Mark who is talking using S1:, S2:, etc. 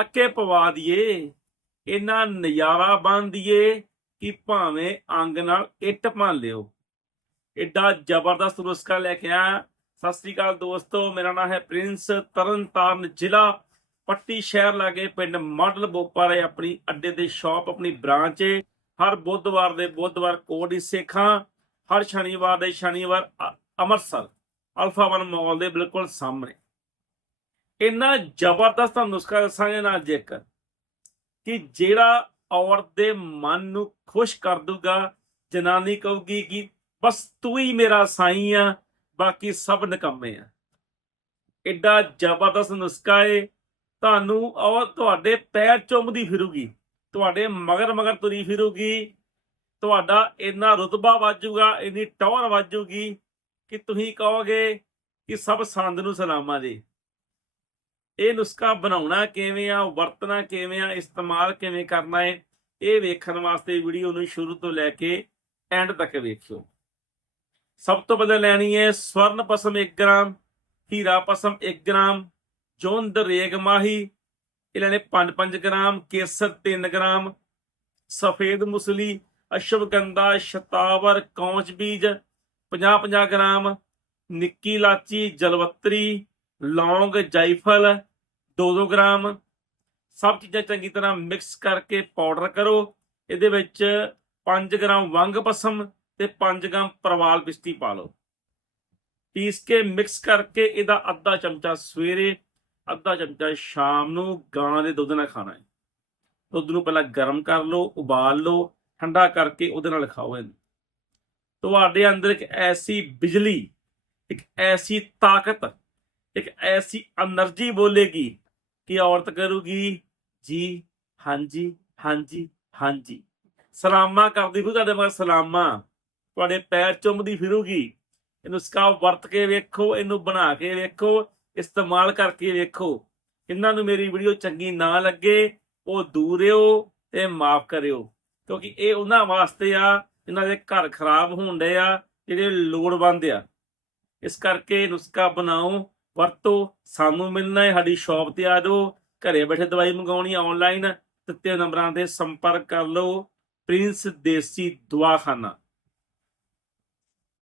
S1: ਪਟਾਕੇ ਪਵਾ ਦਈਏ ਇਹਨਾਂ ਨਜ਼ਾਰਾ ਬਣ ਦਈਏ ਕਿ ਭਾਵੇਂ ਅੰਗ ਨਾਲ ਇੱਟ ਭੰਨ ਲਿਓ। ਐਡਾ ਜ਼ਬਰਦਸਤ ਨੁਸਖਾ ਲੈ ਕੇ ਆਇਆ। ਸਤਿ ਸ੍ਰੀ ਅਕਾਲ ਦੋਸਤੋ, ਮੇਰਾ ਨਾਮ ਹੈ ਪ੍ਰਿੰਸ ਤਰਨਤਾਰਨ, ਜ਼ਿਲ੍ਹਾ ਪੱਟੀ ਸ਼ਹਿਰ ਲਾਗੇ ਪਿੰਡ ਮਾਡਲ ਬੋਪਾਰੇ, ਆਪਣੀ ਅੱਡੇ ਦੇ ਸ਼ਾਪ, ਆਪਣੀ ਬ੍ਰਾਂਚ ਹੈ ਹਰ ਬੁੱਧਵਾਰ ਦੇ ਬੁੱਧਵਾਰ ਕੋਡੀ ਸੇਖਾਂ। ਹਰ ਸ਼ਨੀਵਾਰ ਦੇ ਸ਼ਨੀਵਾਰ ਅੰਮ੍ਰਿਤਸਰ, ਅਲਫਾ ਵਨ ਮਾਲ ਦੇ ਬਿਲਕੁਲ ਸਾਹਮਣੇ। ਇੰਨਾ ਜ਼ਬਰਦਸਤ ਨੁਸਖਾ ਦੱਸਾਂਗੇ ਨਾ ਜੇਕਰ ਕਿ ਜਿਹੜਾ ਔਰਤ ਦੇ ਮਨ ਨੂੰ ਖੁਸ਼ ਕਰ ਦੂਗਾ ਜਨਾਨੀ ਕਹੂਗੀ ਕਿ ਬਸ ਤੂੰ ਹੀ ਮੇਰਾ ਸਾਈਂ ਆ, ਬਾਕੀ ਸਭ ਨਿਕੰਮੇ ਆ। ਐਡਾ ਜ਼ਬਰਦਸਤ ਨੁਸਖਾ ਏ, ਤੁਹਾਨੂੰ ਔਰ ਤੁਹਾਡੇ ਪੈਰ ਚੁੰਮਦੀ ਫਿਰੂਗੀ, ਤੁਹਾਡੇ ਮਗਰ ਮਗਰ ਤੁਰੀ ਫਿਰੂਗੀ, ਤੁਹਾਡਾ ਇੰਨਾ ਰੁਤਬਾ ਵਾਜੂਗਾ, ਇੰਨੀ ਟੌਰ ਵਾਜੂਗੀ ਕਿ ਤੁਸੀਂ ਕਹੋਗੇ ਕਿ ਸਭ ਸੰਦ ਨੂੰ ਸਲਾਮਾਂ ਜੀ ਇਹ ਨੁਸਖਾ ਬਣਾਉਣਾ ਕਿਵੇਂ ਆ, ਵਰਤਣਾ ਕਿਵੇਂ ਆ, ਇਸਤੇਮਾਲ ਕਿਵੇਂ ਕਰਨਾ ਹੈ ਇਹ ਵੇਖਣ ਵਾਸਤੇ ਵੀਡੀਓ ਨੂੰ ਸ਼ੁਰੂ ਤੋਂ ਲੈ ਕੇ ਐਂਡ ਤੱਕ ਵੇਖਿਓ। ਸਭ ਤੋਂ ਪਹਿਲਾਂ ਲੈਣੀ ਹੈ ਸਵਰਨ ਪਸਮ 1 ਗ੍ਰਾਮ, ਹੀਰਾ ਪਸਮ 1 ਗ੍ਰਾਮ ਜੋਨ ਦਰੇਗ ਮਾਹੀ, ਇਹ ਲੈਣੇ 5-5 ਗ੍ਰਾਮ, ਕੇਸਰ 3 ਗ੍ਰਾਮ, ਸਫੇਦ ਮੁਸਲੀ ਅਸ਼ਵਗੰਧਾ ਸ਼ਤਾਵਰ, ਕੌਂਚ ਬੀਜ 50-50 ਗ੍ਰਾਮ, ਨਿੱਕੀ ਇਲਾਚੀ ਜਲਵੱਤਰੀ, ਲੌਂਗ ਜਾਇਫਲ 2-2 ਗ੍ਰਾਮ। ਸਭ ਚੀਜ਼ਾਂ ਚੰਗੀ ਤਰ੍ਹਾਂ ਮਿਕਸ ਕਰਕੇ ਪਾਊਡਰ ਕਰੋ। ਇਹਦੇ ਵਿੱਚ 5 ਗ੍ਰਾਮ ਵੰਗ ਪਸਮ ਤੇ 5 ਗ੍ਰਾਮ ਪਰਵਾਲ ਪਿਸਤੀ ਪਾ ਲਓ। ਪੀਸ ਕੇ ਮਿਕਸ ਕਰਕੇ ਇਹਦਾ ਅੱਧਾ ਚਮਚਾ ਸਵੇਰੇ, ਅੱਧਾ ਚਮਚਾ ਸ਼ਾਮ ਨੂੰ ਗਾਂ ਦੇ ਦੁੱਧ ਨਾਲ ਖਾਣਾ ਹੈ। ਦੁੱਧ ਨੂੰ ਪਹਿਲਾਂ ਗਰਮ ਕਰ ਲਓ, ਉਬਾਲ ਲਓ, ਠੰਡਾ ਕਰਕੇ ਉਹਦੇ ਨਾਲ ਖਾਓ ਇਹਨੂੰ। ਤੁਹਾਡੇ ਅੰਦਰ ਇੱਕ ਐਸੀ ਬਿਜਲੀ, ਇੱਕ ਐਸੀ ਤਾਕਤ, ਇੱਕ ਐਸੀ એનર્ਜੀ ਬੋਲੇਗੀ ਕਿ ਔਰਤ ਕਰੂਗੀ? ਜੀ, ਹਾਂਜੀ ਹਾਂਜੀ ਹਾਂਜੀ। ਸਲਾਮਾ ਕਰਦੀ ਫਿਰ ਤੁਹਾਡੇ ਮਗਰ, ਸਲਾਮਾ। ਤੁਹਾਡੇ ਪੈਰ ਚੁੰਮਦੀ ਫਿਰੂਗੀ। ਇਹਨੂੰ ਸਕਾ ਵਰਤ ਕੇ ਵੇਖੋ, ਇਹਨੂੰ ਬਣਾ ਕੇ ਵੇਖੋ, ਇਸਤੇਮਾਲ ਕਰਕੇ ਵੇਖੋ। ਇਹਨਾਂ ਨੂੰ ਮੇਰੀ ਵੀਡੀਓ ਚੰਗੀ ਨਾ ਲੱਗੇ, ਉਹ ਦੂਰ ਤੇ ਮਾਫ ਕਰਿਓ। ਕਿਉਂਕਿ ਇਹ ਉਹਨਾਂ ਵਾਸਤੇ ਆ, ਜਿਨ੍ਹਾਂ ਦੇ ਘਰ ਖਰਾਬ ਹੋਣ ਡਏ ਆ, ਜਿਹੜੇ ਲੋੜਵੰਦ ਆ। ਇਸ ਕਰਕੇ ਨੁਸਖਾ ਬਣਾਓ ਵਰਤੋ, ਸਾਨੂੰ ਮਿਲਣਾ ਹੈ, ਸਾਡੀ ਸ਼ਾਪ ਤੇ ਆ ਜਾਓ, ਘਰੇ ਬੈਠੇ ਦਵਾਈ ਮੰਗਾਉਣੀ ਆਨਲਾਈਨ ਦਿੱਤੇ ਨੰਬਰਾਂ ਤੇ ਸੰਪਰਕ ਕਰ ਲਓ, ਪ੍ਰਿੰਸ ਦੇਸੀ ਦਵਾਖਾਨਾ।